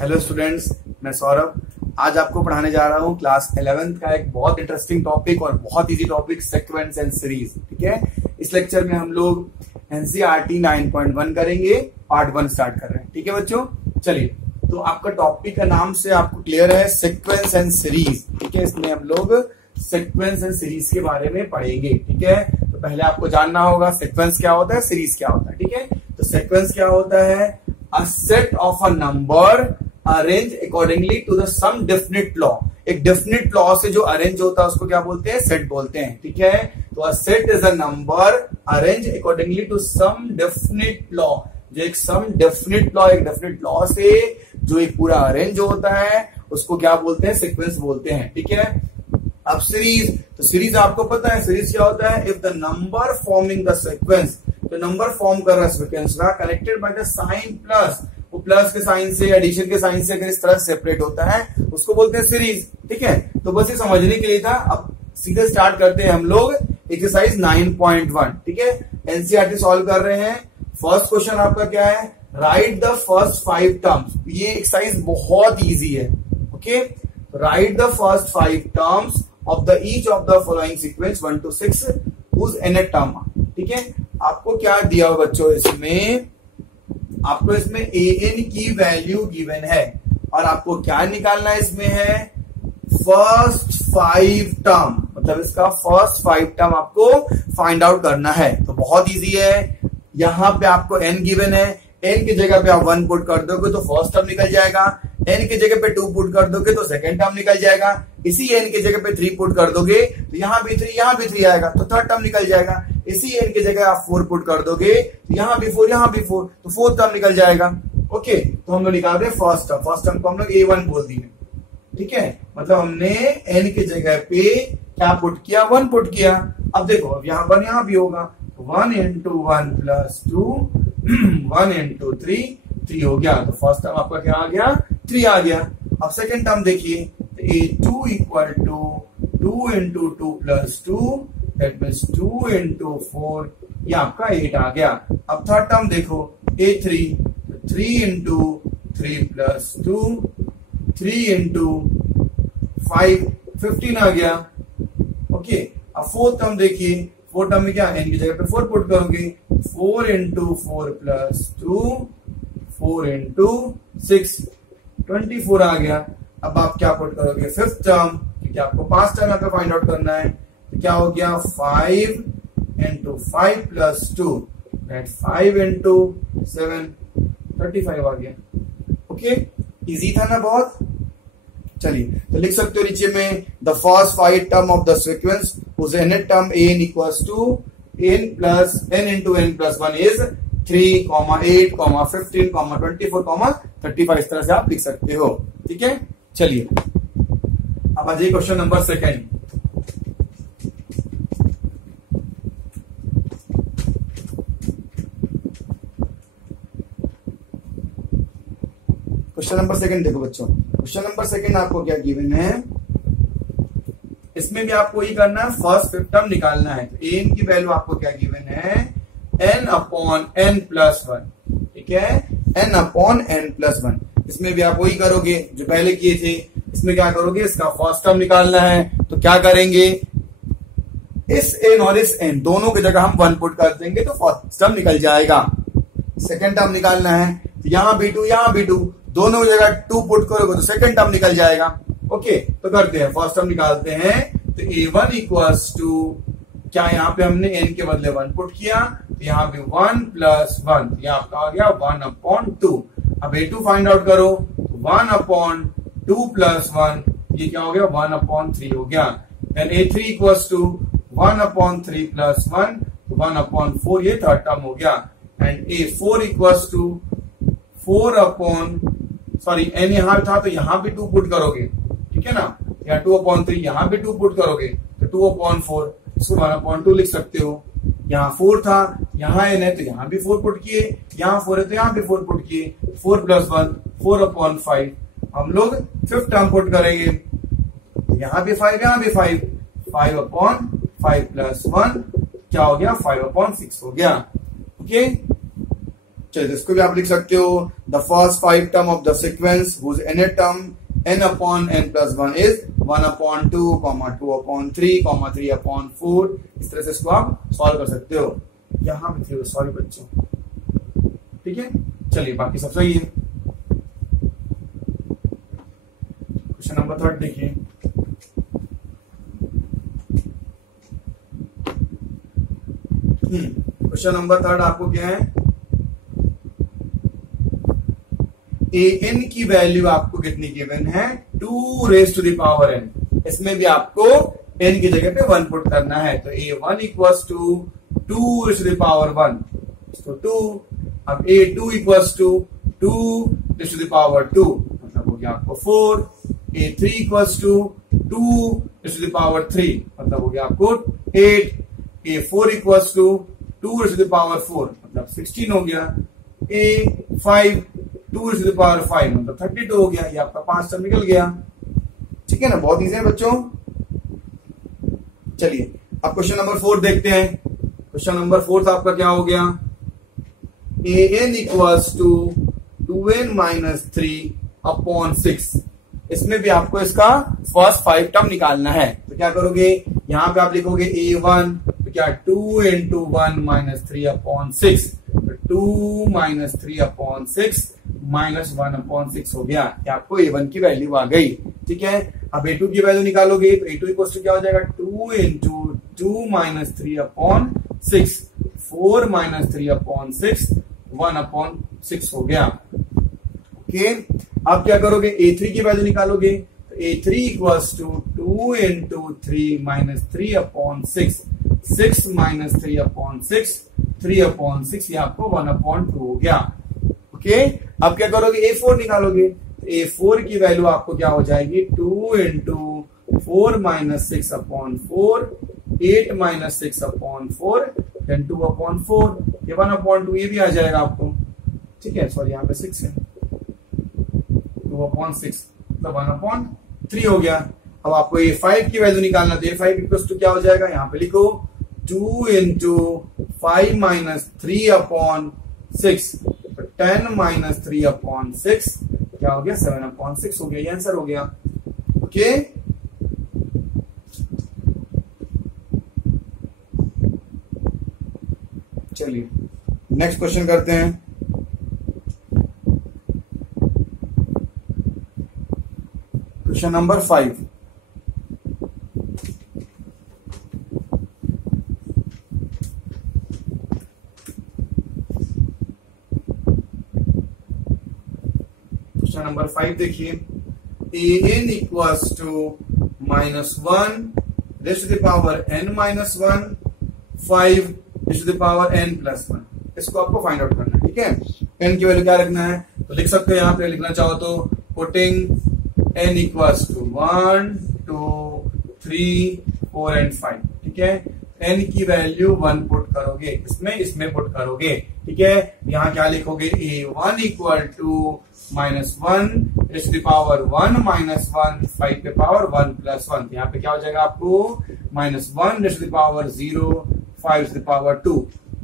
Hello students, मैं सौरभ। आज आपको पढ़ाने जा रहा हूँ क्लास 11th का एक बहुत इंटरेस्टिंग टॉपिक और बहुत easy topic, sequence and series. ठीक है, इस लेक्चर में हम लोग एनसीईआरटी 9.1 करेंगे, पार्ट 1 स्टार्ट कर रहे हैं। ठीक है बच्चों, चलिए। तो आपका टॉपिक का नाम से आपको क्लियर है, सीक्वेंस एंड सीरीज। ठीक है, इसमें हम लोग सीक्वेंस एंड सीरीज के बारे में पढ़ेंगे। ठीक है, तो पहले आपको जानना होगा सीक्वेंस क्या होता है, सीरीज क्या होता है। ठीक है, तो सीक्वेंस क्या होता है? A set of a number arranged accordingly to the some definite law। एक definite law से जो अरेंज होता है उसको क्या बोलते हैं? सेट बोलते हैं। ठीक है, तो a set is a number arranged accordingly to some definite law। जो एक some definite law, एक definite law से जो एक पूरा अरेंज होता है उसको क्या बोलते हैं? सीक्वेंस बोलते हैं। ठीक है, अब सीरीज, तो सीरीज आपको पता है सीरीज क्या होता है? If the number forming the sequence, तो नंबर फॉर्म कर रहा है सीक्वेंस का, connected by the sign plus, वो प्लस के साइन से, एडिशन के साइन से अगर इस तरह सेपरेट होता है उसको बोलते हैं सीरीज। ठीक है, तो बस ये समझने के लिए था। अब सीधे स्टार्ट करते हैं हम लोग एक्सरसाइज 9.1। ठीक है, एनसीईआरटी सॉल्व कर रहे हैं। फर्स्ट क्वेश्चन आपका क्या है? Right the first 5 terms. ये एक्सरसाइज बहुत इजी है। Okay, right the first 5 terms of the each of the following sequence 1 to 6 whose nth term. ठीक है, आपको क्या दिया हो बच्चों? इसमें आपको इसमें an की वैल्यू गिवन है और आपको क्या निकालना है? इसमें है फर्स्ट 5 टर्म, मतलब इसका फर्स्ट 5 टर्म आपको फाइंड आउट करना है। तो बहुत इजी है। यहां पे आपको n गिवन है, n की जगह पे आप 1 पुट कर दोगे तो फर्स्ट टर्म निकल जाएगा। n की जगह पे 2 पुट कर दोगे तो सेकंड टर्म निकल जाएगा। इसी n की जगह पे 3 पुट कर दोगे तो यहाँ भी 3, यहाँ भी 3 आएगा तो थर्ड टर्म निकल जाएगा। इसी n की जगह आप 4 पुट कर दोगे तो यहाँ भी 4, यहाँ भी 4, तो फोर्थ टर्म निकल जाएगा। ओके, तो हम लोग निकाल रहे हैं फर्स्ट टर्म। फर्स्ट टर्म को हम लोग A1 बोल दिए। ठीक है, मतलब हमने n की जगह पे क्या पुट किया? 1 पुट किया। अब देखो, अब यहाँ पर यहाँ भी होगा 1 into 1 plus 2 1 into 3 3 हो गया। तो फर्स्ट टर्म आपका क्या आ गया? 3 आ गया। अब सेकंड टर्म देखिए, तो A2 equal to 2 into 2 plus 2 that means 2 into 4, ये आपका 8 आ गया। अब थर्ड टर्म देखो, A3 3 into 3 plus 2 3 into 5 15 आ गया। ओके, अब फोर्थ टर्म देखिए, फोर्थ टर्म में क्या? n की जगह पे 4 पुट करोगे, 4 into 4 plus 2 4 into 6 24 आ गया। अब आप क्या पुट करोगे? फिफ्थ टर्म, क्योंकि आपको 5 टर्म यहाँ पे फाइंड आउट करना है। तो क्या हो गया? 5 into 5 plus 2 दैट 5 into 7 35 आ गया। ओके, इजी था ना बहुत? चलिए, तो लिख सकते हो नीचे में the first 5 term of the sequence whose nth term an equals to n into n plus 1 is 3, 8, 15, 24, 35। इस तरह से आप लिख सकते हो। ठीक है, चलिए अब आ जाइए question number second. Question number second देखो बच्चों, क्वेश्चन नंबर सेकंड आपको क्या गिवन है? इसमें भी आपको ही करना है, फर्स्ट 5 टर्म निकालना है। तो n की वैल्यू आपको क्या गिवन है? n upon n plus 1। ठीक है, n upon n plus 1। इसमें भी आप वही करोगे जो पहले किए थे। इसमें क्या करोगे? इसका फर्स्ट टर्म निकालना है। तो क्या करेंगे? इस n और इस n दोनों की जगह हम 1 पुट कर देंगे तो फर्स्ट टर्म निकल जाएगा। सेकंड टर्म निकालना है, तो यहाँ भी 2, यहाँ भी 2, दोनों की जगह 2 पुट करोगे तो सेकंड टर्म निकल जाएगा। ओके, तो करते हैं, फर्स्ट टर्म निकालते हैं। तो A1 इक्वल्स टू, क्या यहाँ पे हमने n के बदले 1 पुट किया, तो यहाँ पे 1 plus 1, ये आपका आ गया 1 upon 2। अब A2 फाइंड आउट करो, 1 upon 2 plus 1, ये क्या हो गया? 1 upon 3 हो गया। Then A3 equals to 1 upon 3 plus 1, 1 upon 4, ये थर्ड टर्म हो गया। And A4 equals to 4 upon, sorry n यहाँ था तो यहाँ भी 2 पुट करोगे। ठीक है ना, यहाँ 2 upon 3, यहाँ भी 2 पुट करोगे तो 2 upon 4, इसको 1 upon 2 लिख सकते हो। यहाँ 4 था, यहाँ n है तो यहाँ भी 4 पुट किए, यहाँ 4 है तो यहाँ भी 4 पुट किए, 4 plus 1 4 upon 5। हम लोग फिफ्थ टर्म पुट करेंगे, यहाँ भी 5, यहाँ भी 5, 5 upon 5 plus 1 क्या हो गया? 5 upon 6 हो गया। ओके, चलिए इसको भी आप लिख सकते हो, the first 5 term of the sequence whose nth term n upon n plus 1 is 1 upon 2, 2 upon 3, 3 upon 4। इस तरह से इसको आप सॉल्व कर सकते हो। यहां पे थे सॉरी बच्चों, ठीक है। चलिए बाकी सब सही है। क्वेश्चन नंबर 3 देखिए, क्वेश्चन नंबर 3 आपको क्या है, an की वैल्यू आपको कितनी गिवन है, 2 raise to the power n। इसमें भी आपको n की जगह पे 1 पुट करना है, तो a1 equals to 2 raise to the power 1, तो 2। अब a2 equals to 2 raise to the power 2, मतलब हो गया आपको 4। a3 equals to 2 raise to the power 3, मतलब हो गया आपको 8। a4 equals to 2 raise to the power 4, मतलब 16 हो गया। a5 2 raise to the power 5, मतलब 32 हो गया। ये आपका 5 टर्म निकल गया, ठीक है ना। बहुत इजी है बच्चों। चलिए अब क्वेश्चन नंबर 4 देखते हैं। क्वेश्चन नंबर 4 आपका क्या हो गया, an equals to 2n minus 3 upon 6। इसमें भी आपको इसका फर्स्ट 5 टर्म निकालना है, तो क्या करोगे, यहां पे आप लिखोगे a1, तो क्या 2 इंटू 1 माइनस 3 अपॉन 6, तो 2 माइनस 3 अपॉन 6 माइनस 1 अपॉन 6 हो गया। ये आपको a1 की वैल्यू आ गई, ठीक है। अब a2 की वैल्यू निकालोगे, तो a2 इक्वल टू क्या हो जाएगा, 2 into 2 minus 3 upon 6, 4 minus 3 upon 6, 1 upon 6 हो गया, ओके। अब क्या करोगे, a3 की वैल्यू निकालोगे, तो a3 equals to 2 into 3 minus 3 upon 6, 6 minus 3 upon 6, 3 upon 6, ये आपको 1 अपॉन 2 हो गया, ओके। अब क्या करोगे, a4 निकालोगे, तो a4 की वैल्यू आपको क्या हो जाएगी, 2 into 4 minus 6 upon 4, 8 minus 6 upon 4, then 2 upon 4, ये 1 अपॉन 2 ये भी आ जाएगा आपको, ठीक है। सॉरी यहाँ पे 6 है, 2 अपॉन 6 तो 1 अपॉन 3 हो गया। अब आपको ये 5 की वैल्यू निकालना, तो ये 5 इक्वल्स टू क्या हो जाएगा, यहाँ पे लिखो 2 into 5 minus 3 upon 6, 10 minus 3 upon 6 क्या हो गया, 7 अपॉन 6 हो गया। ये आंसर हो गया, ओके। चलिए नेक्स्ट क्वेश्चन करते हैं। क्वेश्चन नंबर 5, क्वेश्चन नंबर 5 देखिए, an equals to -1 raise to the power n minus 1, 5 raise to the power n plus 1। इसको आपको फाइंड आउट करना है, ठीक है। n की वैल्यू क्या रखना है, तो लिख सकते हो, यहां पे लिखना चाहो तो putting n equals to 1, 2, 3, 4 and 5, ठीक है। n की वैल्यू 1 पुट करोगे, इसमें पुट करोगे, ठीक है। यहाँ क्या लिखोगे, a1 equal to -1 raise to the power 1 minus 1, 5 पे पावर 1 प्लस 1। यहाँ पे क्या हो जाएगा आपको, -1 raise to the power 0, 5 raise to the power 2।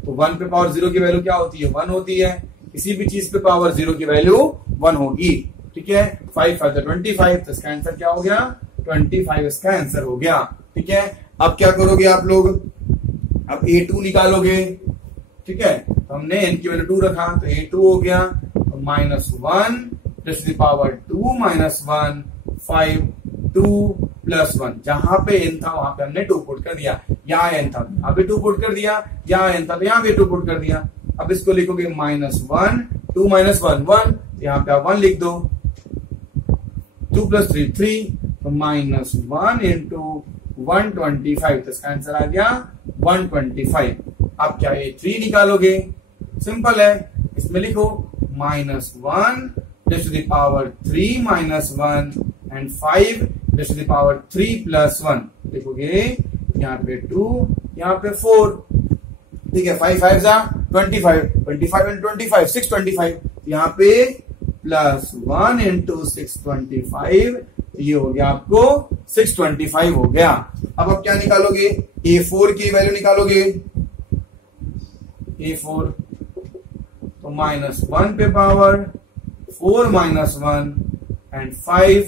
तो 1 पे पावर 0 की वैल्यू क्या होती है, 1 होती है। किसी भी चीज पे पावर 0 की वैल्यू 1 होगी, ठीक है। 5 5 25, तो इसका आंसर क्या हो गया, 25 इसका आंसर हो गया, ठीक है। अब क्या करोगे आप लोग, अब a2 निकालोगे, ठीक है। तो हमने n की वैल्यू 2 रखा, तो a2 हो गया, तो -1 raise to the power 2 minus 1, 5, 2 plus 1। जहां पे n था वहां पे हमने 2 पुट कर दिया, यहाँ n था यहाँ पे 2 पुट कर दिया, यहाँ n था तो यहाँ पे 2 पुट कर दिया। अब इसको लिखोगे -1, 2 माइनस 1, 1, यहाँ पे आप 1 लिख दो, 2 प्लस 3, 3, तो -1 इंटू 125, तो इसका आंसर आ गया 125। अब क्या ये 3 निकालोगे, सिंपल है, इसमें लिखो -1 raise to the power 3 minus 1 and 5 raise to the power 3 plus 1। लिखोगे यहाँ पे 2, यहाँ पे 4, ठीक है। 5 5 जा 25, 25 एंड 25, 625, यहाँ पे +1 इंटू 625, ये हो गया आपको 625 हो गया। अब आप क्या निकालोगे, a4 की वैल्यू निकालोगे, a4 तो -1 पे पावर 4 -1 एंड 5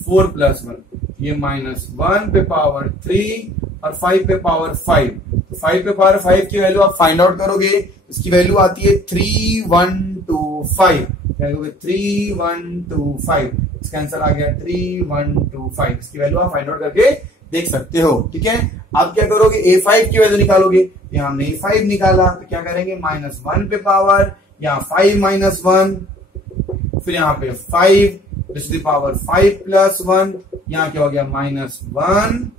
4 + 1, ये -1 पे पावर 3 और 5 पे पावर 5। तो 5 पे पावर 5 की वैल्यू आप फाइंड आउट करोगे, इसकी वैल्यू आती है 3125। 3125, इसका आंसर आ गया 3125। इसकी वैल्यू आप फाइंड आउट करके देख सकते हो। ठीक है, आप क्या करोगे, A5 की वैल्यू निकालोगे। यहाँ हमने A5 निकाला तो क्या करेंगे, -1 पे पावर, यहाँ 5 -1, फिर यहाँ पे 5 टू द पावर 5 + 1, यहाँ क्या हो गया -1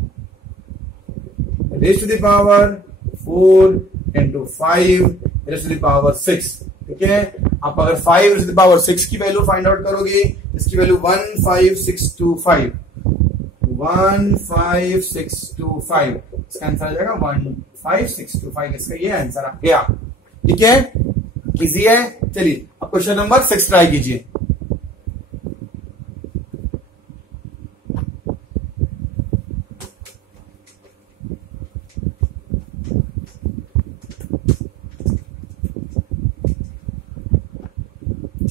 raise to the power 4 × 5 raise to the power 6। ठीक है, आप अगर 5 रेज़ टू द पावर 6 की वैल्यू फाइंड आउट करोगे, इसकी वैल्यू 15625, 15625, इसका आंसर आ जाएगा 15625। इसका ये आंसर आ गया। ठीक है, इजी है। चलिए अब क्वेश्चन नंबर 6 ट्राई कीजिए।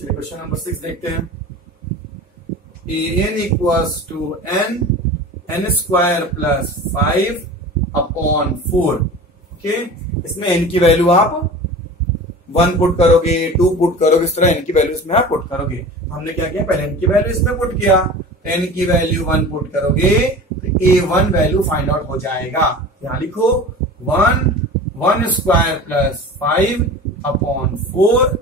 क्वेश्चन नंबर 6 देखते हैं। an = n square + 5/4। ओके, इसमें n की वैल्यू आप 1 पुट करोगे, 2 पुट करोगे, इस तरह n की वैल्यू इसमें आप पुट करोगे। हमने क्या किया, पहले n की वैल्यू इसमें पुट किया, n की वैल्यू 1 पुट करोगे तो a1 वैल्यू फाइंड आउट हो जाएगा। यहां लिखो 1 स्क्वायर + 5/4,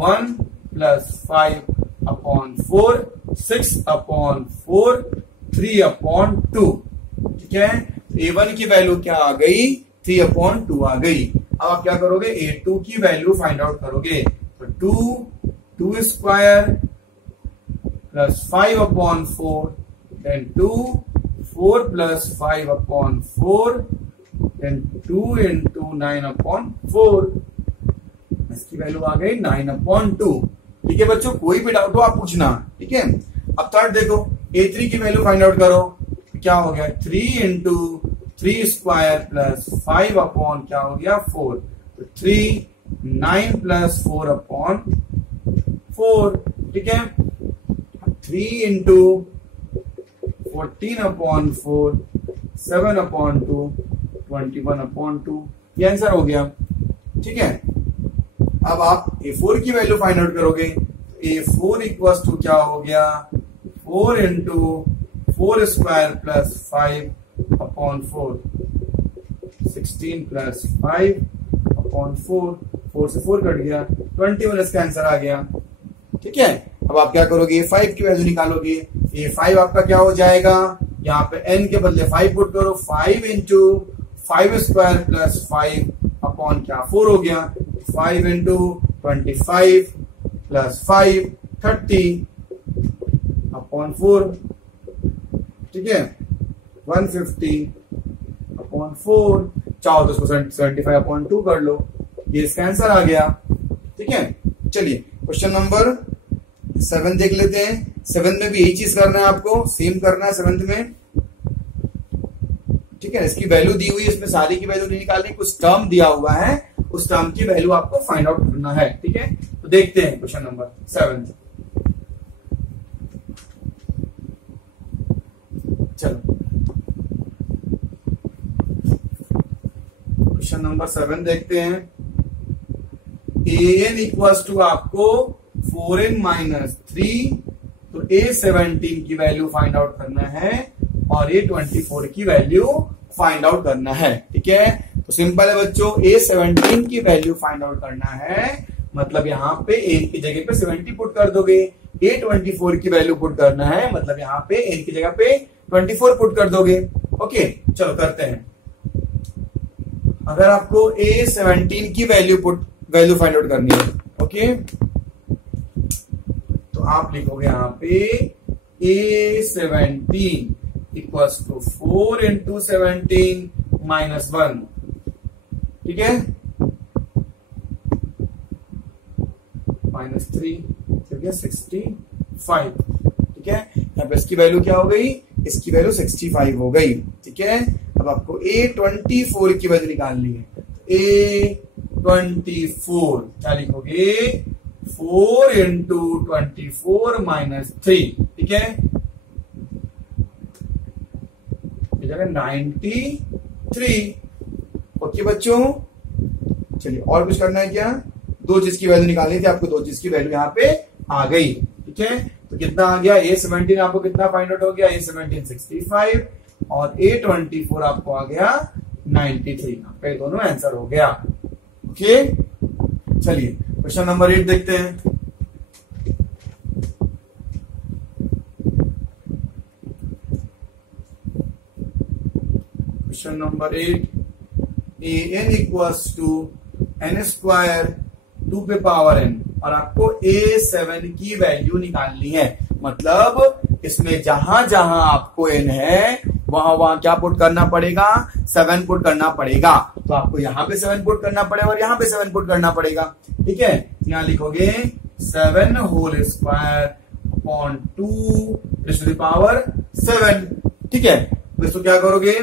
1 + 5/4, 6/4, 3/2। ठीक है, a1 की वैल्यू क्या आ गई, 3/2 आ गई। अब आप क्या करोगे, a2 की वैल्यू फाइंड आउट करोगे। तो 2 स्क्वायर + 5/4, then 2, 4 + 5/4, then 2 × 9/4, इसकी वैल्यू आ गई 9/2। ठीक है बच्चों, कोई भी डाउट हो आप पूछना। ठीक है, अब थर्ड देखो, a3 की वैल्यू फाइंड आउट करो। क्या हो गया, 3 × 3 स्क्वायर + 5/4, क्या हो गया 4, तो 3, 9 + 4/4। ठीक है, 3 × 14/4, 7/2, 21/2, ये आंसर हो गया। ठीक है, अब आप a4 की वैल्यू फाइंड आउट करोगे। a4 = क्या हो गया, 4 × 4 स्क्वायर + 5/4, 16 + 5/4, 4 से 4 कट गया, 21 इसका आंसर आ गया। ठीक है, अब आप क्या करोगे, a5 की वैल्यू निकालोगे। a5 आपका क्या हो जाएगा, यहाँ पे n के बदले 5 पुट करो, 5 × 5 स्क्वायर + 5/4 हो गया, 5 × 25 + 5, 30/4। ठीक है, 150/4, चाहो तो इसको 75/2 कर लो, ये इसका आंसर आ गया। ठीक है, चलिए क्वेश्चन नंबर 7 देख लेते हैं। 7 में भी यही चीज करना है आपको, सेम करना है 7 में। ठीक है, इसकी वैल्यू दी हुई है, इसमें सारी की वैल्यू नहीं निकालनी, कुछ टर्म दिया हुआ है, उस टर्म की वैल्यू आपको फाइंड आउट करना है। ठीक है, तो देखते हैं क्वेश्चन नंबर 7। चलो क्वेश्चन नंबर 7 देखते हैं। an = आपको 4n - 3, तो a17 की वैल्यू फाइंड आउट करना है और a24 की वैल्यू फाइंड आउट करना है। ठीक है, तो सिंपल है बच्चों, a17 की वैल्यू फाइंड आउट करना है, मतलब यहाँ पे a की जगह पे 70 पुट कर दोगे। a24 की वैल्यू पुट करना है, मतलब यहाँ पे n की जगह पे 24 पुट कर दोगे। ओके, चलो करते हैं। अगर आपको a17 की वैल्यू फाइंड आउट करनी है, ओके, तो आप लिखोगे यहाँ पे a17 = 4 × 17 - 1। ठीक है, -3, ठीक है, 65। ठीक है, यहाँ पे इसकी वैल्यू क्या हो गई, इसकी वैल्यू 65 हो गई। ठीक है, अब आपको a24 की वैल्यू निकालनी है। a24 क्या लिखोगे, 4 इंटू 24 माइनस 3, ठीक है, 93। ओके बच्चों, चलिए और कुछ करना है क्या? दो चीज की वैल्यू निकालनी थी आपको, दो चीज की वैल्यू यहाँ पे आ गई, ठीक है। तो कितना आ गया? A17 आपको कितना फाइंड आउट हो गया? A17 65 और A24 आपको आ गया 93। आपका ये दोनों आंसर हो गया। ओके, चलिए क्वेश्चन नंबर 8 देखते हैं। Question number 8, an equals to n square 2 पे पावर n, और आपको A7 की वैल्यू निकालनी है। मतलब इसमें जहां जहां आपको n है वहां वहां क्या पुट करना पड़ेगा? 7 पुट करना पड़ेगा। तो आपको यहां पे 7 पुट करना पड़ेगा और यहां पे 7 पुट करना पड़ेगा, ठीक है। यहां लिखोगे 7 whole square upon 2 to the power 7, ठीक है। तो इसको क्या करोगे?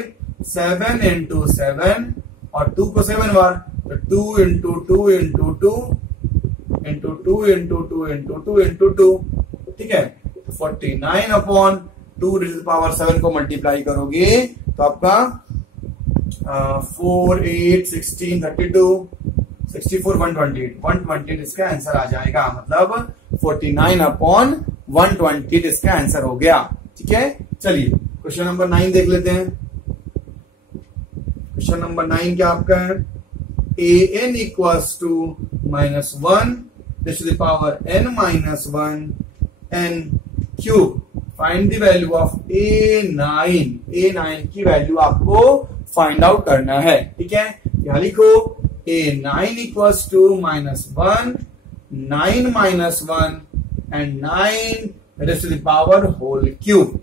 7 इंटू 7 और 2 को 7 बार, तो 2 into 2 into 2 into 2 into 2 into 2 into 2, ठीक है। 49 अपॉन 2 टू द पावर 7 को मल्टीप्लाई करोगे तो आपका 4 8 16 32 64 128 इसका आंसर आ जाएगा। मतलब 49 अपॉन 120 इसका आंसर हो गया, ठीक है। चलिए क्वेश्चन नंबर 9 देख लेते हैं। क्वेश्चन नंबर 9 क्या आपका है? an equals to -1 to the power n minus 1 n cube. Find the value of A9 की वैल्यू आपको फाइंड आउट करना है, ठीक है। यहां लिखो A9 equals to -1 9 minus 1 and 9 to the power whole cube.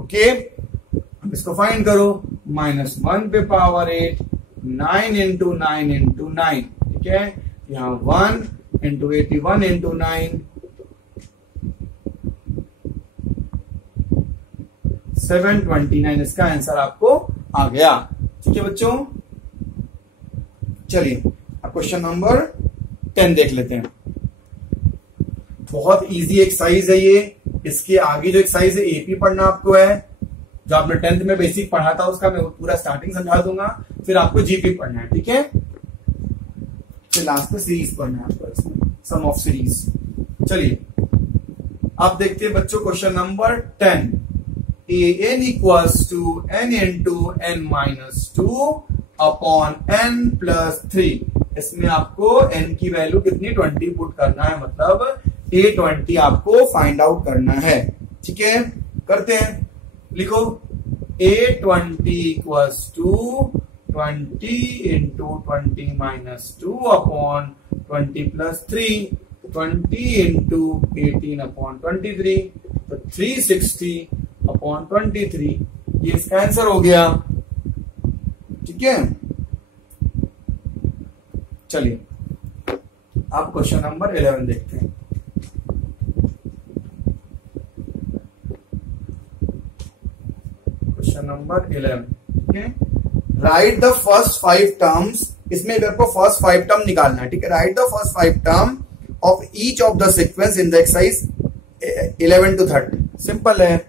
Okay, अब इसको फाइंड करो। -1 पे पावर 8 9 इंटू 9 इंटू 9, ठीक है। यहां 1 इंटू 81 इंटू 9 729 इसका आंसर आपको आ गया, ठीक है बच्चों। चलिए अब क्वेश्चन नंबर 10 देख लेते हैं। बहुत इजी एक्सरसाइज है ये। इसके आगे जो एक्सरसाइज है एपी पढ़ना आपको है, जो आपने 10th में बेसिक पढ़ा था उसका मैं पूरा स्टार्टिंग समझा दूंगा। फिर आपको जीपी पढ़ना है, ठीक है। फिर लास्ट में सीरीज पढ़ना है आपको, इसमें सम ऑफ सीरीज। चलिए अब देखते हैं बच्चों question number 10। an equals to n into n minus 2 upon n plus 3। इसमें आपको n की वैल्यू कितनी 20 पुट करना है। मतलब A20 आपको फाइंड आउट करना है, ठीक है। करते हैं, लिखो A20 equals to 20 into 20 minus 2 upon 20 plus 3, 20 into 18 upon 23, तो 360 अपॉन 23, ये इसका आंसर हो गया, ठीक है। चलिए अब क्वेश्चन नंबर 11 देखते हैं। क्वेश्चन नंबर 11, ठीक है। Right the first 5 terms. इसमें मेरे को फर्स्ट 5 टर्म निकालना है, ठीक है। Right the first 5 term of each of the sequence in the exercise 11 to 30। Simple है,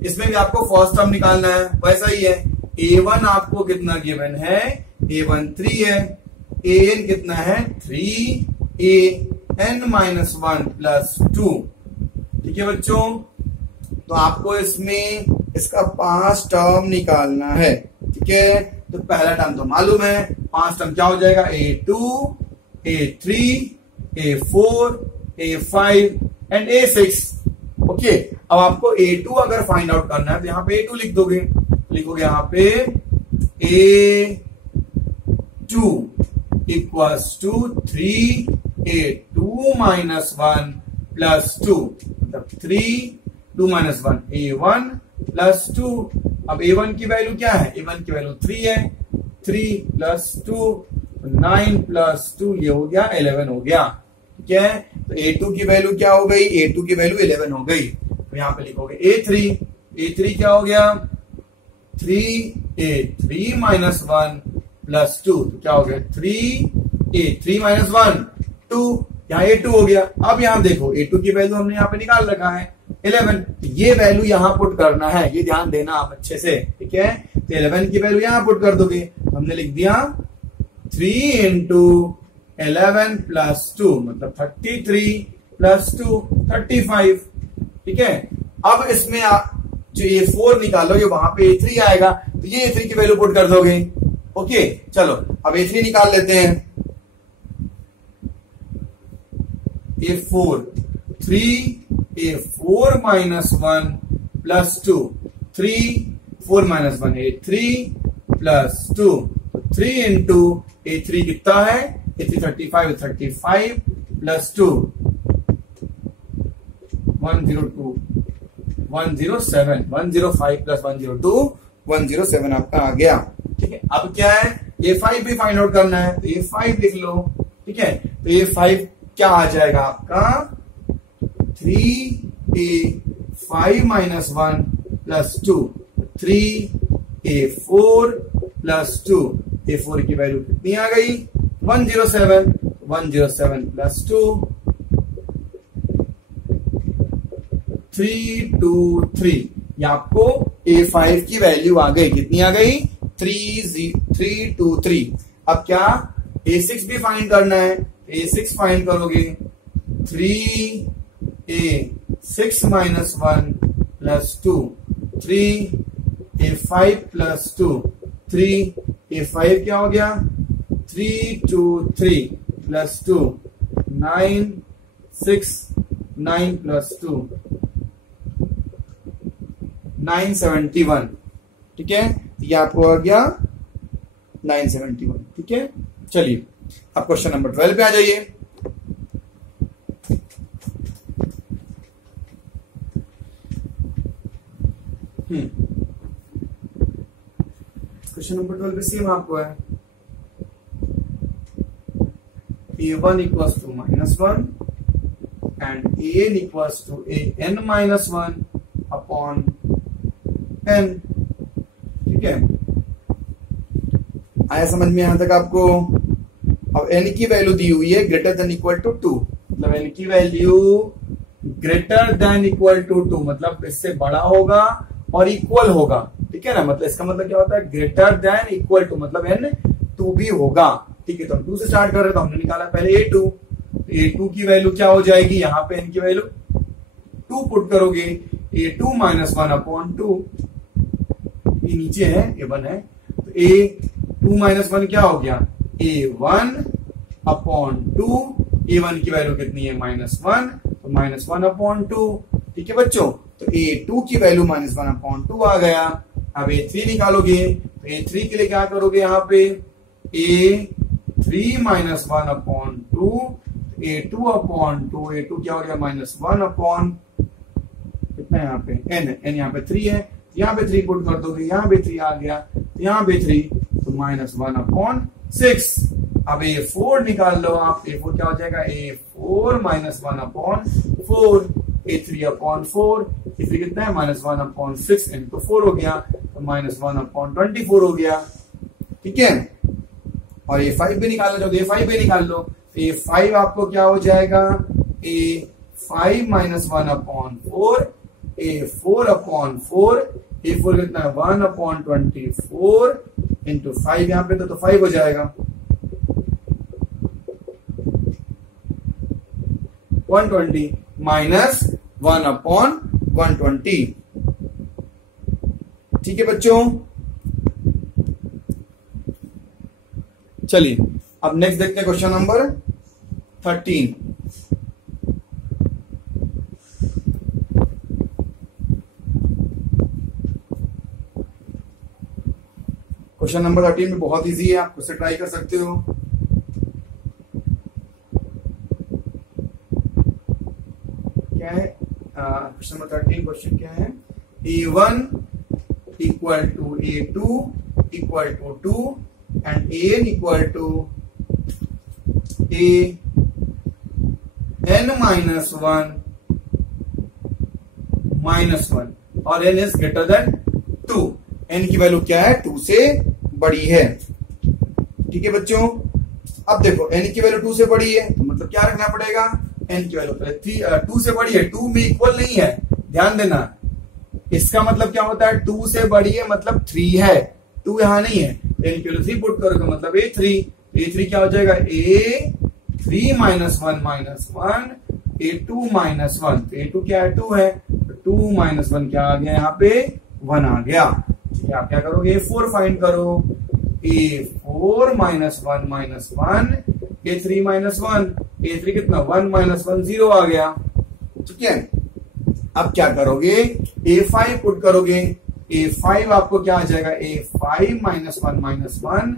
इसमें भी आपको फर्स्ट टर्म निकालना है, वैसा ही है। A1 आपको कितना गिवन है? A1 3 है। an कितना है? 3 माइनस 1 प्लस 2, ठीक है बच्चों। तो आपको इसमें इसका 5 टर्म निकालना है, ठीक है। तो पहला टर्म तो मालूम है, 5 टर्म क्या हो जाएगा? A2 A3 A4 A5 and A6। Okay, अब आपको A2 अगर फाइंड आउट करना है तो यहां पे A2 लिख दोगे। लिखोगे यहां पे A2 equals to 3A2 minus 1 plus 2, मतलब 3 2 माइनस 1 A1 प्लस 2। अब A1 की वैल्यू क्या है? A1 की वैल्यू 3 है। 3 प्लस 2 9 प्लस 2, ये हो गया 11 हो गया, ठीक है। तो A2 की वैल्यू क्या हो गई? A2 की वैल्यू 11 हो गई। तो यहां पे लिखोगे A3 क्या हो गया? 3A3 माइनस 1 प्लस 2, तो क्या हो गया? 3A3 minus 1 2। यहाँ A2 हो गया। अब यहाँ देखो A2 की वैल्यू हमने यहाँ पे निकाल रखा है 11, ये वैल्यू यहाँ पुट करना है, ये ध्यान देना आप अच्छे से, ठीक है। तो 11 की वैल्यू यहाँ पुट कर दोगे, हमने लिख दिया 3 इंटू 11 प्लस 2 मतलब 33 प्लस 2 35, ठीक है। अब इसमें जो ये 4 निकालो, ये वहां पे A3 आएगा, तो ये A3 की वैल्यू पुट कर दोगे। ओके चलो अब A3 निकाल लेते हैं। A4 3 minus 1 plus 2 3 4 minus 1 A3 plus 2 3 into A3 कितना है, A3 35 प्लस 2 102 107 105 प्लस 102 107 आपका आ गया, ठीक है। अब क्या है, A5 भी फाइंड आउट करना है, तो A5 लिख लो, ठीक है। तो A5 क्या आ जाएगा आपका 3A5 minus 1 plus 2 3A4 plus 2, A4 की वैल्यू कितनी आ गई 107 प्लस 2 323, ये आपको A5 की वैल्यू आ गई, कितनी आ गई 323। अब क्या A6 भी फाइंड करना है, A6 फाइंड करोगे 3A6 minus 1 plus 2 3A5 plus 2 3A5 क्या हो गया 323 प्लस 2 969 प्लस 2 971, ठीक है। ये आपको आ गया 971, ठीक है। चलिए अब क्वेश्चन नंबर 12 पे आ जाइए। क्वेश्चन नंबर 12 पे सेम आपको है A1 equals to -1 and AN equals to AN -1 upon n, ठीक है। आया समझ में यहां तक आपको। अब n की वैल्यू दी हुई है ग्रेटर देन इक्वल टू 2, मतलब n की value greater than equal to 2 मतलब इससे बड़ा होगा और इक्वल होगा, ठीक है ना। मतलब इसका मतलब क्या होता है ग्रेटर देन इक्वल टू मतलब n 2 भी होगा, ठीक है। तो हम 2 से स्टार्ट कर रहे हैं, तो हमने निकाला पहले A2 की वैल्यू क्या हो जाएगी, यहाँ पे n की वैल्यू 2 पुट करोगे, A2 माइनस 1 अपॉन 2, ये नीचे है A1 है, तो A2 माइनस 1 क्या हो गया A1 अपॉन 2, A1 की वैल्यू कितनी है -1, तो -1 अपॉन 2, ठीक है बच्चों। तो A2 की वैल्यू -1 अपॉन 2 आ गया। अब A3 निकालोगे, तो A3 के लिए क्या करोगे, यहाँ पे A3 minus 1 upon 2, A2 upon 2, A2 क्या हो गया -1 अपॉन कितना है यहाँ पे n यहाँ पे 3 है, यहाँ पे 3 पुट कर दोगे, यहाँ पे 3 आ गया, यहाँ पे 3, तो -1 अपॉन 6। अब A4 निकाल लो आप, A4 क्या हो जाएगा A4 -1 upon 4, A3 upon 4, A3 कितना है -1 अपॉन 6 इंटू 4 हो गया, तो -1 अपॉन 24 हो गया, ठीक है। और A5 भी निकालना चाहो तो A5 भी निकाल लो, A5 आपको क्या हो जाएगा A5 -1 upon 4, A4 upon 4, A4 कितना है 1 अपॉन 24 इंटू 5, यहाँ पे तो 5 हो जाएगा 120 माइनस 1 अपॉन 120, ठीक है बच्चों। चलिए अब नेक्स्ट देखते हैं क्वेश्चन नंबर 13। क्वेश्चन नंबर 13 भी बहुत इजी है, आप उससे ट्राई कर सकते हो। क्या है क्वेश्चन नंबर 13, क्वेश्चन क्या है A1 equal to A2 equal to 2 and AN equal to AN -1 -1 और n is greater than 2, n की वैल्यू क्या है 2 से बड़ी है, ठीक है बच्चों। अब देखो n की वैल्यू 2 से बड़ी है तो मतलब क्या रखना पड़ेगा, n की वैल्यू पहले 2 से बड़ी है, 2 में इक्वल नहीं है, ध्यान देना। इसका मतलब क्या होता है, 2 से बड़ी है मतलब 3 है, 2 यहां नहीं है, तो n की वैल्यू 3 पुट करोगे मतलब a3, a3 क्या हो जाएगा, a3 minus 1 minus 1 a2 minus 1, a2 क्या है 2 है, तो 2 माइनस 1 क्या आ गया यहाँ पे 1 आ गया। ठीक है, आप क्या करोगे a4 फाइंड करो, a4 minus 1 minus 1 a3 minus 1, a3 कितना 1 माइनस 1 0 आ गया। ठीक है, अब क्या करोगे a5 पुट करोगे, a5 आपको क्या आ जाएगा, a5 minus 1 minus 1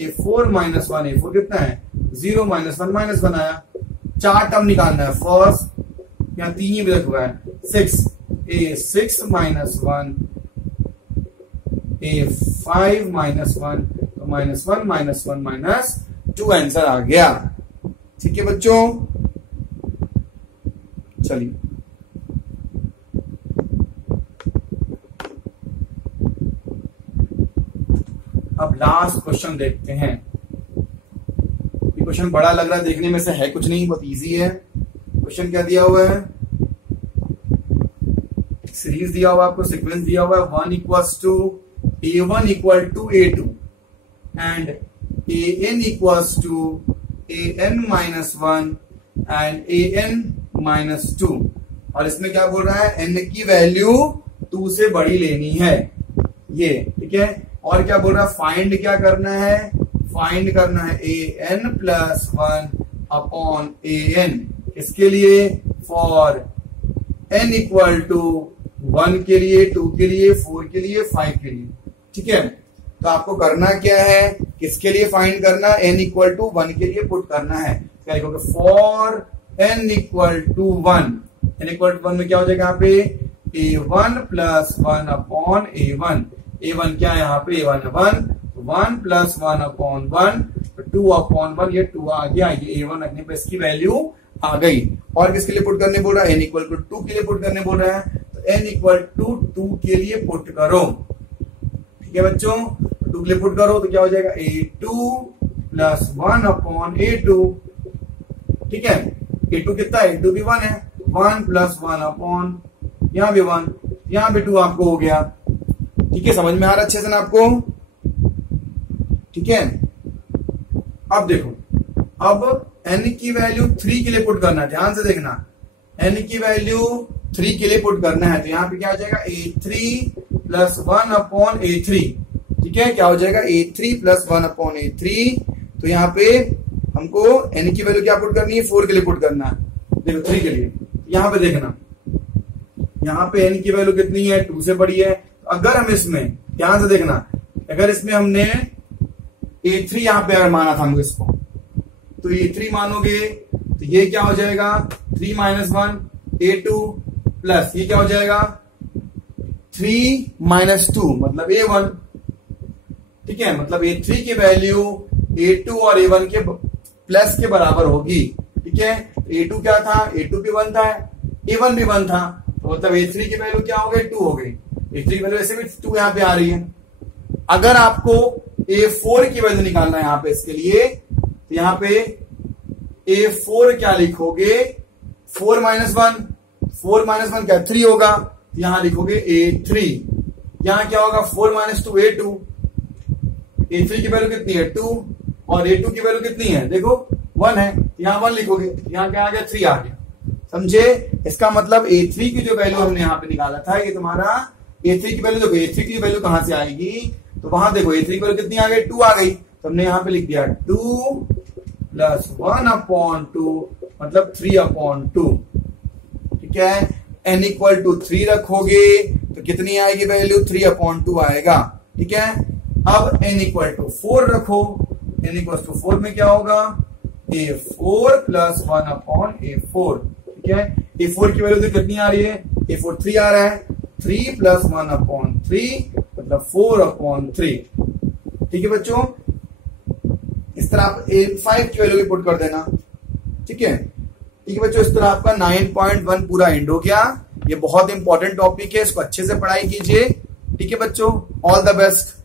a4 minus 1, a4 कितना है 0 माइनस 1 माइनस 1 आया। 4 टर्म निकालना है, फर्स्ट यहाँ 3 ही ब्रेक हुआ है 6, a6 माइनस 1 a5 माइनस 1, तो माइनस 1 माइनस 1 माइनस 2 आंसर आ गया। ठीक है बच्चों, चलिए अब लास्ट क्वेश्चन देखते हैं। ये क्वेश्चन बड़ा लग रहा है देखने में से, है कुछ नहीं, बहुत इजी है। क्वेश्चन क्या दिया हुआ है, सीरीज दिया हुआ है आपको, सीक्वेंस दिया हुआ है 1 equals to a1 equal to a2 and an equals to an minus 1 and an minus 2, और इसमें क्या बोल रहा है, n की वैल्यू 2 से बड़ी लेनी है ये। ठीक है, और क्या बोल रहा है, फाइंड क्या करना है, फाइंड करना है an प्लस 1 अपॉन an, इसके लिए फॉर n इक्वल टू 1 के लिए, 2 के लिए, 4 के लिए, 5 के लिए। ठीक है, तो आपको करना क्या है, किसके लिए फाइंड करना, n इक्वल टू 1 के लिए पुट करना है। क्या लिखोगे, for n equal to 1, n equal to 1 में क्या हो जाएगा यहाँ पे a1 plus 1 upon a1, a1 क्या है यहाँ पे a1 है 1 प्लस 1 अपॉन 1, 2 अपॉन 1, ये 2 आ गया, ये a1 रखने पे इसकी वैल्यू आ गई। और किसके लिए पुट करने बोल रहा है, n इक्वल टू 2 के लिए पुट करने बोल रहा है, तो n इक्वल टू 2 के लिए पुट करो। ठीक है बच्चों, 2 के लिए पुट करो तो क्या हो जाएगा, a2 प्लस 1 अपॉन a2। ठीक है, a2 कितना है, a2 भी 1 है, 1 प्लस 1 अपॉन यहां भी 1, यहां भी 2 आपको हो गया। ठीक है, समझ में आ रहा अच्छे से ना आपको। ठीक है, अब देखो, अब n की वैल्यू 3 के लिए पुट करना है, ध्यान से देखना, n की वैल्यू 3 के लिए पुट करना है, तो यहाँ पे क्या हो जाएगा, a3 प्लस 1 अपॉन a3। ठीक है, क्या हो जाएगा, a3 प्लस 1 अपॉन a3, तो यहाँ पे हमको n की वैल्यू क्या पुट करनी है, 4 के लिए पुट करना है। देखो 3 के लिए, यहाँ पे देखना, यहाँ पे n की वैल्यू कितनी है, 2 से बड़ी है। अगर हम इसमें ध्यान से देखना, अगर इसमें हमने a3 यहाँ पे अगर माना था हमको इसको, तो a3 मानोगे तो ये क्या हो जाएगा, 3 माइनस 1 a2 प्लस ये क्या हो जाएगा 3 माइनस 2 मतलब a1। ठीक है, मतलब a3 की वैल्यू a2 और a1 के प्लस के बराबर होगी। ठीक है, a2 क्या था, a2 भी 1 था, a1 भी 1 था, तो मतलब a3 की वैल्यू क्या हो गई, 2 हो गई। a3 की वैल्यू ऐसे भी 2 यहाँ पे आ रही है। अगर आपको a4 की वैल्यू निकालना है यहाँ पे, इसके लिए तो यहाँ पे a4 क्या लिखोगे, 4 माइनस 1, 4 माइनस 1 क्या 3 होगा, यहां लिखोगे a3। यहां क्या होगा, 4 माइनस 2 a2, a3 की वैल्यू कितनी है 2 और a2 की वैल्यू कितनी है, देखो 1 है, यहां 1 लिखोगे, यहां क्या आ गया 3 आ गया। समझे, इसका मतलब a3 की जो वैल्यू हमने यहाँ पे निकाला था, ये तुम्हारा a3 की वैल्यू, देखो a3 की वैल्यू कहां से आएगी, तो वहां देखो a3 की वैल्यू कितनी आ गई, 2 आ गई, तो हमने यहाँ पे लिख दिया 2 प्लस 1 अपॉन 2 मतलब 3 अपॉन 2। ठीक है, n इक्वल टू 3 रखोगे तो कितनी आएगी वैल्यू, 3 अपॉन 2 आएगा। ठीक है, अब n इक्वल टू 4 रखो, n इक्वल टू 4 में क्या होगा, a4 प्लस 1 अपॉन a4। ठीक है, a4 की वैल्यू तो कितनी आ रही है, a4 3 आ रहा है, 3 प्लस 1 अपॉन 3 मतलब 4 अपॉन 3। ठीक है बच्चों, इस तरह आप a5 की वैल्यू भी पुट कर देना। ठीक है, ठीक है बच्चों, इस तरह आपका 9.1 पूरा एंड हो गया। ये बहुत इंपॉर्टेंट टॉपिक है, इसको अच्छे से पढ़ाई कीजिए। ठीक है बच्चों, ऑल द बेस्ट।